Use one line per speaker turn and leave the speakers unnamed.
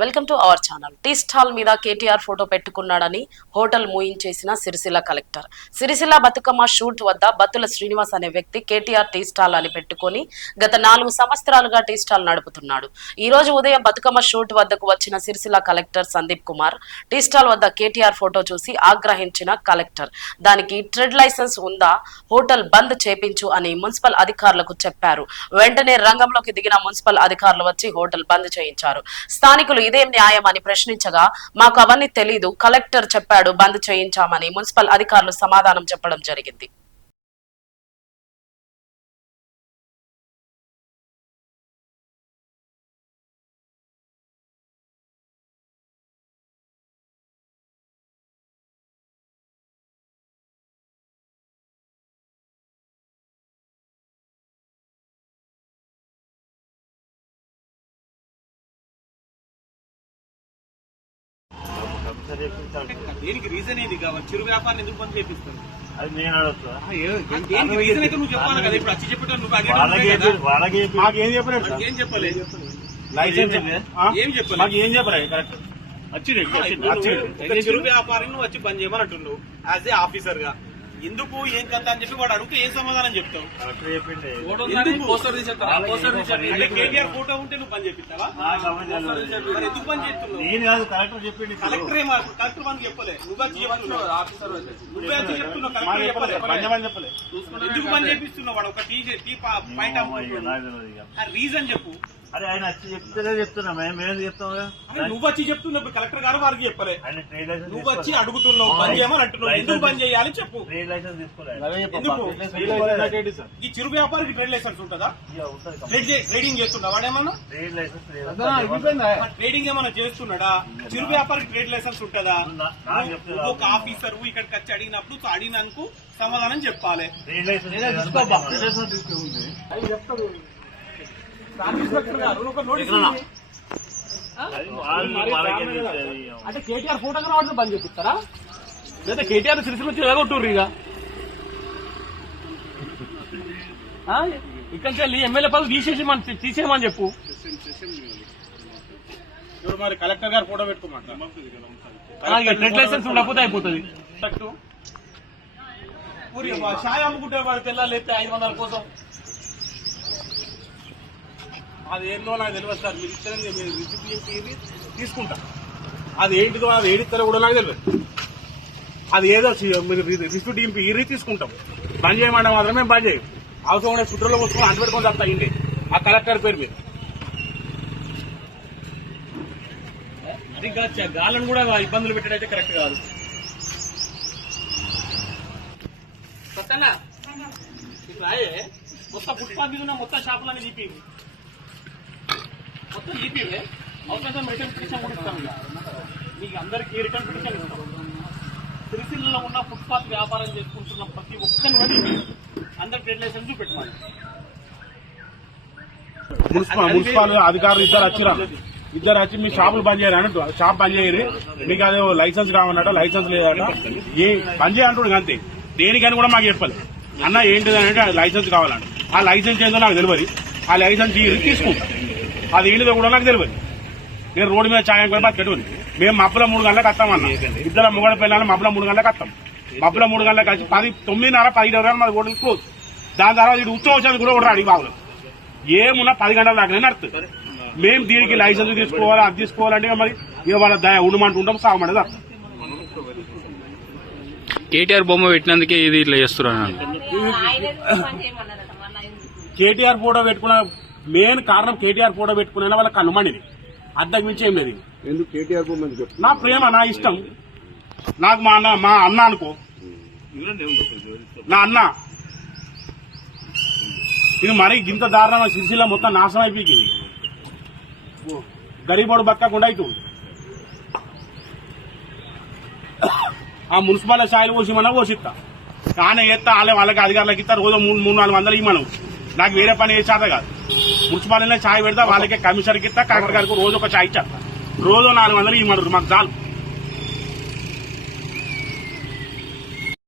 Welcome to our channel. Tea stall మీద KTR photo పెట్టుకున్నాడని hotel మూయించేసిన సిరిసిల్ల కలెక్టర్. సిరిసిల్ల బతుకమ్మ షూట్ వద్ద బతుల శ్రీనివాస్ అనే వ్యక్తి కేటీఆర్ టీ స్టాల్ అని పెట్టుకొని గత నాలుగు సంవత్సరాలుగా టీ స్టాల్ నడుపుతున్నాడు. ఈ రోజు ఉదయం బతుకమ్మ షూట్ వద్దకు వచ్చిన Sircilla collector Sandeep Kumar tea stall వద్ద కేటీఆర్ ఫోటో చూసి ఆగ్రహించిన కలెక్టర్. దానికి ట్రెడ్ లైసెన్స్ ఉందా? హోటల్ బంద్ చేపించు అని మున్సిపల్ అధికారులకు చెప్పారు. వెంటనే రంగంలోకి దిగిన మున్సిపల్ అధికారులు వచ్చి హోటల్ బంద్ చేయించారు. స్థానికులు ఇదేం న్యాయమని అని ప్రశ్నించగా మాకు అవన్నీ తెలీదు కలెక్టర్ చెప్పాడు బంద్ చేయించామని మున్సిపల్ అధికారులు సమాధానం చెప్పడం జరిగింది.
దేనికి రీజన్ ఏది కావాలి చిరు వ్యాపారం ఎందుకు బంద్ చేపిస్తాను
అది నేను అడగచ్చా
దేనికి రీజన్ అయితే నువ్వు చెప్పాలి కదా? ఇప్పుడు వచ్చి చెప్పేటప్పుడు నువ్వు అడిగేటప్పుడు
వాళ్ళకి
మాకేం
ఏం చెప్పలేదు
లైసెన్స్
ఏం చెప్పలేదు?
ఆ?
ఏం చెప్పలేదు?
మాకు ఏం చెప్పలేదు కరెక్ట్.
ఒక చిరు వ్యాపారిని నువ్వు వచ్చి బంద్ చేయమని అంటున్నావు. యాజ్ ఏ ఆఫీసర్గా. ఎందుకు ఏం కథ అని చెప్పి వాడు అడిగితే ఏం సమాధానం చెప్తావు? అంటే కేటీఆర్ ఫోటో ఉంటే నువ్వు
అవన్నీ తెలియదు.
మరి ఎందుకు బంద్ చేస్తున్నావు?
నేను కాదు కలెక్టర్ చెప్పింది.
కలెక్టర్ ఏమో కలెక్టర్ బంద్ చెప్పలే. నువ్వు వచ్చి చెప్తున్నావు. నువ్వే వచ్చి చెప్తున్నావు. కలెక్టర్ చెప్పలే. ఎందుకు బంద్ చేపిస్తున్నావు? వాడు ఒక టీ టీ పాయింట్. రీజన్ చెప్పు.
అరే ఆయన వచ్చి చెప్తేనే చెప్తున్నా. మేము మేము చెప్తాం? కదా.
అరే నువ్వు వచ్చి చెప్తున్నావు. కలెక్టర్ గారు వారికి చెప్పలే. నువ్వు వచ్చి. అడుగుతున్నావు బంద్ చేయమని అంటున్నావు. ఎందుకు బంద్ చేయాలి చెప్పు.
ట్రేడ్ లైసెన్స్ తీసుకోలేదు
ఎందుకు?
సార్?
ఈ చిరు వ్యాపారికి ట్రేడ్ లైసెన్స్ ఉంటుందా? ట్రేడింగ్ చేస్తున్నా వాడేమన్నా
ట్రేడ్ లైసెన్స్
ట్రేడింగ్ ఏమన్నా? చేస్తున్నాడా? చిరు వ్యాపారికి ట్రేడ్ లైసెన్స్ ఉంటుందా? ఒక ఆఫీసర్ ఇక్కడికి వచ్చి అడిగినప్పుడు అడిగినందుకు సమాధానం చెప్పాలి.
Trade license.
అంటే కేటీఆర్ ఫోటో కనబడితే బంద్ చేపిస్తారా? లేదా కేటీఆర్ సిరిసిల్ల వచ్చి ఎగొట్టుర్రు ఇక? ఇక్కడి నుంచి ఎమ్మెల్యే పదవి తీసేసి మన తీసేయమని చెప్పు.
ఇప్పుడు మరి కలెక్టర్ గారు ఫోటో పెట్టుకోమంటారు?
ట్రెడ్ లైసెన్స్ ఉండకపోతే అయిపోతుంది.
షాయ్ అమ్ముకుంటే వాడు తెల్లాలి లేస్తే ఐదు వందల కోసం.
అది ఏందో నాకు తెలియదు సార్. మీరు ఇచ్చిన మీరు రిసిప్ట్ తీసుకుంటా. అది ఏంటిదో అది ఏడిస్తారో కూడా నాకు తెలియదు. అది ఏదో రిస్క్ మీరు రిసిప్ట్ ఇరి తీసుకుంటాం. బంద్ చేయమంటే మాత్రమే బంద్ చేయం. అవసరం ఉండే చుట్టూలో పోసుకొని అంటు పెట్టుకొని తప్ప అయింది. ఆ కలెక్టర్ పేరు మీరు
అది గాలను కూడా ఇబ్బందులు పెట్టడైతే కరెక్ట్ కాదు.
రాయే. మొత్తం ఫుట్పాత్ మీద ఉన్న మొత్తం షాపులన్నీ తీపి మొత్తం తీపివే అవసరం రిటర్న్ పిటిషన్ కూడా ఇస్తాం మీకు అందరికీ రిటర్న్ పిటిషన్ సిరిసిల్లలో ఉన్న ఫుట్పాత్ వ్యాపారం చేసుకుంటున్న ప్రతి ఒక్కరిని తీపి అందరికి ట్రేడ్ లైసెన్స్
మున్సిపల్ మున్సిపల్ అధికారులు ఇద్దరు వచ్చిరా ఇద్దరు వచ్చి మీ షాపులు బంద్ చేయరు అన్నట్టు. షాప్ బంద్ చేయరు. మీకు అదే లైసెన్స్ కావాలన్నట లైసెన్స్ లేదట. ఏ బంద్ చేయాలంటాడు అంతే. దేనికని కూడా మాకు చెప్పాలి. అన్న ఏంటిది అంటే లైసెన్స్ కావాలంట. ఆ లైసెన్స్ ఏందో నాకు తెలియదు. ఆ లైసెన్స్ తీసుకుంటా అది ఏంటిదో కూడా నాకు తెలియదు. నేను రోడ్డు మీద ఛాయం కూడా బతికెట్టుకుని మేము మబ్బుల మూడు గంటలకు వస్తామన్న ఇద్దరు మొగడ పిల్లలు మబ్బుల మూడు గంటలకు వస్తాం. మబ్బుల మూడు గంటలకు వచ్చి పది తొమ్మిదిన్నర పది ఇరవై మాది ఓట్లు క్లోజ్ దాని తర్వాత ఇటు ఉత్సవం వచ్చేది కూడా కూడా అడిగి బాగుంది ఏమున్నా పది గంటల దాకా నడుతుంది మేము దీనికి లైసెన్స్ తీసుకోవాలి అది తీసుకోవాలంటే మరి ఇక వాళ్ళ దయ ఉండమంటుంటాం సాగమంటే అర్థం
కేటీఆర్ బొమ్మ పెట్టినందుకే ఇది ఇట్లా చేస్తున్నాను
కేటీఆర్ ఫోటో పెట్టుకున్న మెయిన్ కారణం కేటీఆర్ ఫోటో పెట్టుకున్న వాళ్ళ కనుమణిది అద్దకు మించి ఏం లేదు.
ఎందుకు కేటీఆర్?
నా ప్రేమ నా ఇష్టం. నాకు మా అన్న మా అన్న అనుకో. నా అన్న. ఇది మరి ఇంత దారుణమైన సిరిసిల్ల మొత్తం నాశనం అయిపోయింది. గరీబోడు బతకకుండా అవుతుంది. ఆ మున్సిపల్ స్థాయిలో పోసిమన్నా పోసిస్తా. కానీ ఎత్తా వాళ్ళే వాళ్ళకి అధికారులకు ఇస్తా రోజు మూడు మూడు నాలుగు వందలు ఇవ్వను నాకు వేరే పని ఏ చేత కాదు. మున్సిపాలిటీలో ఛాయ్ పెడతా వాళ్ళకే కమిషనర్కి ఇస్తా కలెక్టర్ గారికి రోజు ఒక ఛాయ్ ఇచ్చేస్తా. రోజు నాలుగు వందలు ఇవ్వమన్నారు మాకు చాలు.